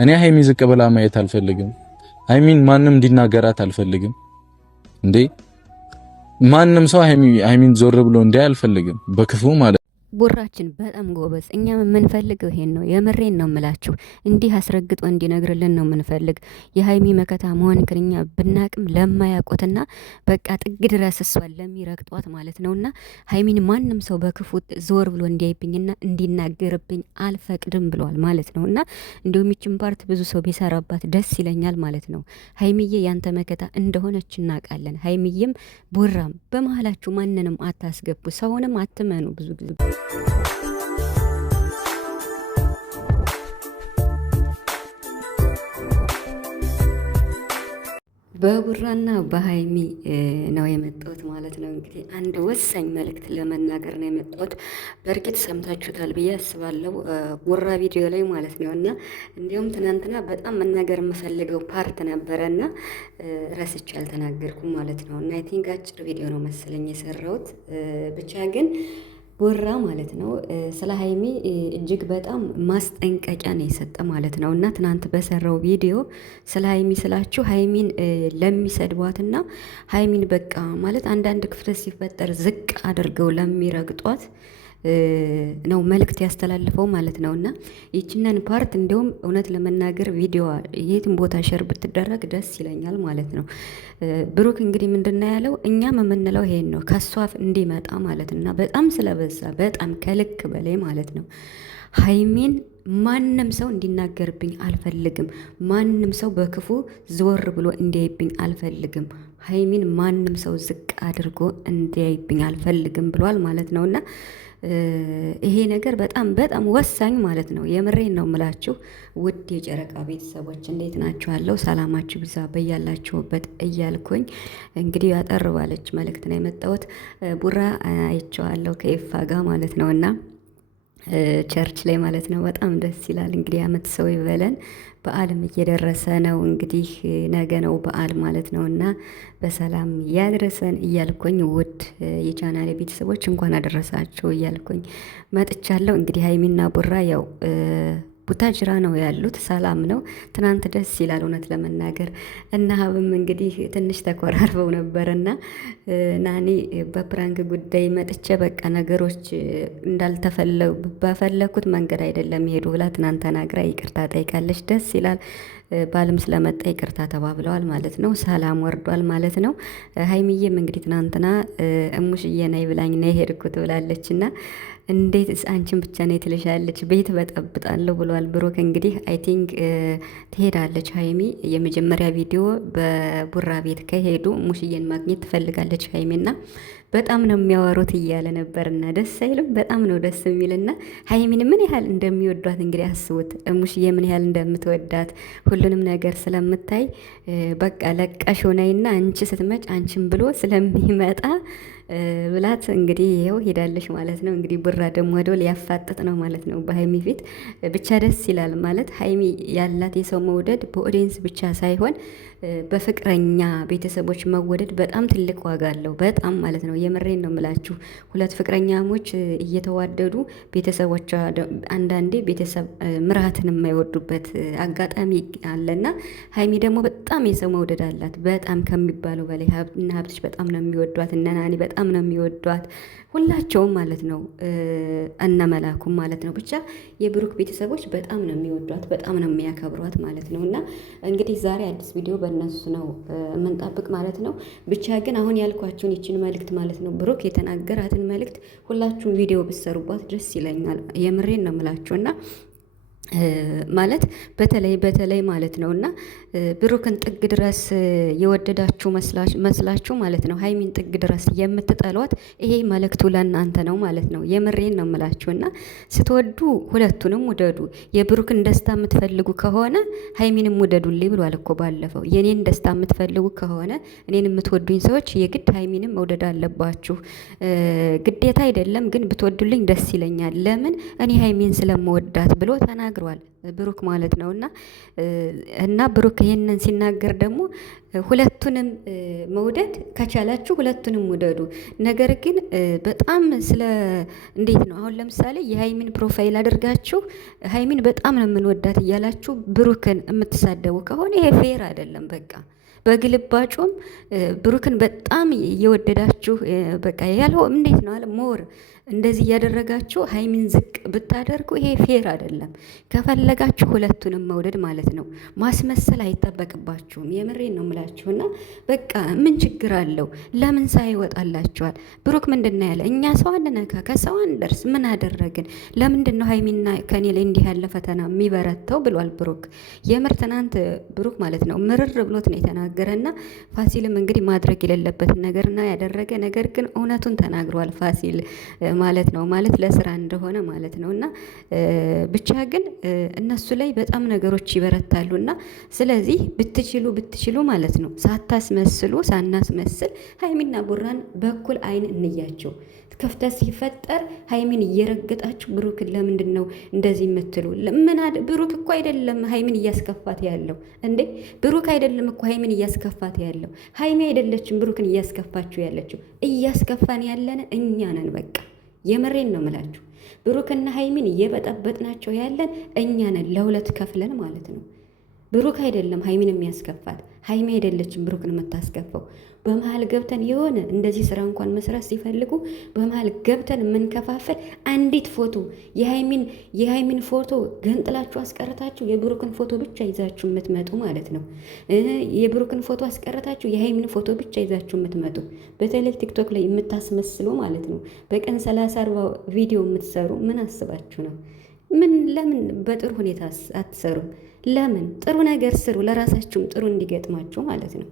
እኔ ሀይሚ ዝቅ ብላ ማየት አልፈልግም። ሀይሚን ማንም እንዲናገራት አልፈልግም። እንዴ ማንም ሰው ሀይሚን ዞር ብሎ እንዲያይ አልፈልግም፣ በክፉ ማለት ቡራችን በጣም ጎበዝ። እኛ የምንፈልገው ይሄን ነው። የምሬን ነው የምላችሁ። እንዲህ አስረግጦ እንዲነግርልን ነው የምንፈልግ። የሀይሚ መከታ መሆን ክርኛ ብናቅም ለማያውቁትና በቃ ጥግ ድረስ እሷን ለሚረግጧት ማለት ነውና ሀይሚን ማንም ሰው በክፉ ዞር ብሎ እንዲያይብኝና እንዲናገርብኝ አልፈቅድም ብለዋል ማለት ነውና እንዲሁም ይችን ፓርት ብዙ ሰው ቢሰራባት ደስ ይለኛል ማለት ነው። ሀይሚዬ ያንተ መከታ እንደሆነች እናውቃለን። ሀይሚዬም ቡራም በመሀላችሁ ማንንም አታስገቡ፣ ሰውንም አትመኑ ብዙ ጊዜ በቡራና በሀይሚ ነው የመጣሁት ማለት ነው። እንግዲህ አንድ ወሳኝ መልእክት ለመናገር ነው የመጣሁት። በእርግጥ ሰምታችሁታል ብዬ አስባለሁ ቡራ ቪዲዮ ላይ ማለት ነው። እና እንዲሁም ትናንትና በጣም መናገር የምፈልገው ፓርት ነበረ እና ረስቼ አልተናገርኩም ማለት ነው። እና አይ ቲንክ አጭር ቪዲዮ ነው መሰለኝ የሰራሁት ብቻ ግን ቡራ ማለት ነው ስለ ሀይሚ እጅግ በጣም ማስጠንቀቂያ ነው የሰጠ ማለት ነው። እና ትናንት በሰራው ቪዲዮ ስለ ሀይሚ ስላችሁ ሀይሚን ለሚሰድቧትና ሀይሚን በቃ ማለት አንዳንድ ክፍተት ሲፈጠር ዝቅ አድርገው ለሚረግጧት ነው መልእክት ያስተላልፈው ማለት ነው። እና ይችንን ፓርት እንዲሁም እውነት ለመናገር ቪዲዮ የትም ቦታ ሸር ብትደረግ ደስ ይለኛል ማለት ነው። ብሩክ እንግዲህ ምንድነው ያለው? እኛም የምንለው ይሄን ነው ከሷ እንዲመጣ ማለት እና በጣም ስለበዛ በጣም ከልክ በላይ ማለት ነው። ሀይሚን ማንም ሰው እንዲናገርብኝ አልፈልግም። ማንም ሰው በክፉ ዞር ብሎ እንዲያይብኝ አልፈልግም። ሀይሚን ማንም ሰው ዝቅ አድርጎ እንዲያይብኝ አልፈልግም ብሏል ማለት ነውና ይሄ ነገር በጣም በጣም ወሳኝ ማለት ነው። የምሬን ነው የምላችሁ ውድ የጨረቃ ቤተሰቦች እንዴት ናችኋለሁ? ሰላማችሁ ብዛ በያላችሁበት እያልኩኝ እንግዲህ ያጠር ባለች መልእክት ነው የመጣሁት። ቡራ አይቼዋለሁ ከኤፋ ጋር ማለት ነው እና ቸርች ላይ ማለት ነው። በጣም ደስ ይላል። እንግዲህ አመት ሰው ይበለን። በዓልም እየደረሰ ነው እንግዲህ ነገ ነው በዓል ማለት ነው እና በሰላም ያድረሰን እያልኩኝ ውድ የቻናሌ ቤተሰቦች እንኳን አደረሳችሁ እያልኩኝ መጥቻለሁ። እንግዲህ ሀይሚና ቡራ ያው ቡታጅራ ነው ያሉት። ሰላም ነው። ትናንት ደስ ይላል እውነት ለመናገር እና ሀብም እንግዲህ ትንሽ ተኮራርበው ነበርና ናኒ በፕራንክ ጉዳይ መጥቼ በቃ ነገሮች ባፈለኩት መንገድ አይደለም ይሄዱ ብላ ትናንት ተናግራ ይቅርታ ጠይቃለች። ደስ ይላል። ባልም ስለመጣ ይቅርታ ተባብለዋል ማለት ነው። ሰላም ወርዷል ማለት ነው። ሀይሚዬም እንግዲህ ትናንትና እሙሽዬ ነይ ብላኝ ነው የሄድኩት ብላለችና እንዴት አንቺን ብቻ ነው ትልሻለች ቤት በጠብጣለሁ ብሏል ብሩክ። እንግዲህ አይ ቲንክ ትሄዳለች ሀይሚ። የመጀመሪያ ቪዲዮ በቡራ ቤት ከሄዱ ሙሽዬን ማግኘት ትፈልጋለች ሀይሚና በጣም ነው የሚያወሩት እያለ ነበርና ደስ አይልም? በጣም ነው ደስ የሚልና ሀይሚን ምን ያህል እንደሚወዷት እንግዲህ አስቡት። ሙሽዬ ምን ያህል እንደምትወዳት ሁሉንም ነገር ስለምታይ በቃ ለቃሽ ሆነይና አንቺ ስትመጭ አንቺን ብሎ ስለሚመጣ ብላት እንግዲህ ይኸው ሄዳለች ማለት ነው። እንግዲህ ቡራ ደግሞ ወደ ሊያፋጥጥ ነው ማለት ነው በሀይሚ ፊት። ብቻ ደስ ይላል ማለት ሀይሚ ያላት የሰው መውደድ በኦዲየንስ ብቻ ሳይሆን በፍቅረኛ ቤተሰቦች መወደድ በጣም ትልቅ ዋጋ አለው። በጣም ማለት ነው። የምሬን ነው የምላችሁ። ሁለት ፍቅረኛሞች እየተዋደዱ ቤተሰቦቿ አንዳንዴ ቤተሰብ ምራትን የማይወዱበት አጋጣሚ አለና ሀይሚ ደግሞ በጣም የሰው መውደድ አላት። በጣም ከሚባለው በላይ እና ሀብትሽ በጣም ነው የሚወዷት። እነ ናኒ በጣም ነው የሚወዷት። ሁላቸውም ማለት ነው እነመላኩም ማለት ነው። ብቻ የብሩክ ቤተሰቦች በጣም ነው የሚወዷት፣ በጣም ነው የሚያከብሯት ማለት ነው። እና እንግዲህ ዛሬ አዲስ ቪዲዮ በእነሱ ነው የምንጠብቅ ማለት ነው። ብቻ ግን አሁን ያልኳችሁን ይችን መልእክት ማለት ነው ብሩክ የተናገራትን መልእክት ሁላችሁም ቪዲዮ ብትሰሩባት ደስ ይለኛል። የምሬን ነው የምላችሁና ማለት በተለይ ማለት ነው እና ብሩክን ጥግ ድረስ የወደዳችሁ መስላችሁ ማለት ነው ሀይሚን ጥግ ድረስ የምትጠሏት ይሄ መልእክቱ ለእናንተ ነው ማለት ነው። የምሬን ነው የምላችሁ እና ስትወዱ ሁለቱንም ውደዱ። የብሩክን ደስታ የምትፈልጉ ከሆነ ሀይሚንም ውደዱልኝ ብሏል እኮ ባለፈው። የኔን ደስታ የምትፈልጉ ከሆነ እኔን የምትወዱኝ ሰዎች የግድ ሀይሚንም መውደድ አለባችሁ። ግዴታ አይደለም ግን ብትወዱልኝ ደስ ይለኛል። ለምን እኔ ሀይሚን ስለምወዳት ብሎ ተናግሯል ተናግሯል ብሩክ ማለት ነው። እና ብሩክ ይሄንን ሲናገር ደግሞ ሁለቱንም መውደድ ከቻላችሁ ሁለቱንም ውደዱ። ነገር ግን በጣም እንዴት ነው አሁን ለምሳሌ የሃይሚን ፕሮፋይል አድርጋችሁ ሃይሚን በጣም ነው የምንወዳት እያላችሁ ብሩክን የምትሳደቡ ከሆነ ይሄ ፌር አይደለም። በቃ በግልባጩም ብሩክን በጣም እየወደዳችሁ በቃ ያለው እንዴት ነው አለ ሞር እንደዚህ እያደረጋችሁ ሃይሚን ዝቅ ብታደርጉ ይሄ ፌር አይደለም። ከፈለጋችሁ ሁለቱንም መውደድ ማለት ነው። ማስመሰል አይጠበቅባችሁም። የምሬን ነው የምላችሁና በቃ ምን ችግር አለው? ለምን ሳይወጣላችኋል? ብሩክ ምንድነው ያለ? እኛ ሰው አንነካ፣ ከሰው አንደርስ፣ ምን አደረግን? ለምንድን ነው ሃይሚና ከኔ ላይ እንዲህ ያለ ፈተና የሚበረተው ብሏል ብሩክ። የምር ትናንት ብሩክ ማለት ነው ምርር ብሎት ነው የተናገረና ፋሲልም እንግዲህ ማድረግ የሌለበትን ነገርና ያደረገ ነገር ግን እውነቱን ተናግሯል ፋሲል ማለት ነው። ማለት ለስራ እንደሆነ ማለት ነው። እና ብቻ ግን እነሱ ላይ በጣም ነገሮች ይበረታሉ። እና ስለዚህ ብትችሉ ማለት ነው ሳታስመስሉ ሳናስመስል ሃይሚና ቡራን በኩል አይን እንያቸው። ክፍተት ሲፈጠር ሃይሚን እየረገጣችሁ ብሩክን ለምንድን ነው እንደዚህ የምትሉ? ብሩክ እኮ አይደለም ሃይሚን እያስከፋት ያለው እንዴ! ብሩክ አይደለም እኮ ሃይሚን እያስከፋት ያለው። ሃይሚ አይደለችም ብሩክን እያስከፋችሁ ያለችው። እያስከፋን ያለን እኛ ነን። በቃ የምሬን ነው ምላችሁ። ብሩክና ሃይሚን እየበጠበጥናቸው ያለን እኛ ነን፣ ለሁለት ከፍለን ማለት ነው። ብሩክ አይደለም ሃይሚን የሚያስከፋት፣ ሃይሚ አይደለችም ብሩክን የምታስከፋው። በመሀል ገብተን የሆነ እንደዚህ ስራ እንኳን መስራት ሲፈልጉ በመሀል ገብተን የምንከፋፈል አንዲት ፎቶ የሃይሚን ፎቶ ገንጥላችሁ አስቀርታችሁ የብሩክን ፎቶ ብቻ ይዛችሁ የምትመጡ ማለት ነው። የብሩክን ፎቶ አስቀርታችሁ የሃይሚን ፎቶ ብቻ ይዛችሁ የምትመጡ በተለይ ቲክቶክ ላይ የምታስመስሉ ማለት ነው። በቀን 30-40 ቪዲዮ የምትሰሩ ምን አስባችሁ ነው? ለምን በጥሩ ሁኔታ አትሰሩም? ለምን ጥሩ ነገር ስሩ፣ ለራሳችሁም ጥሩ እንዲገጥማችሁ ማለት ነው።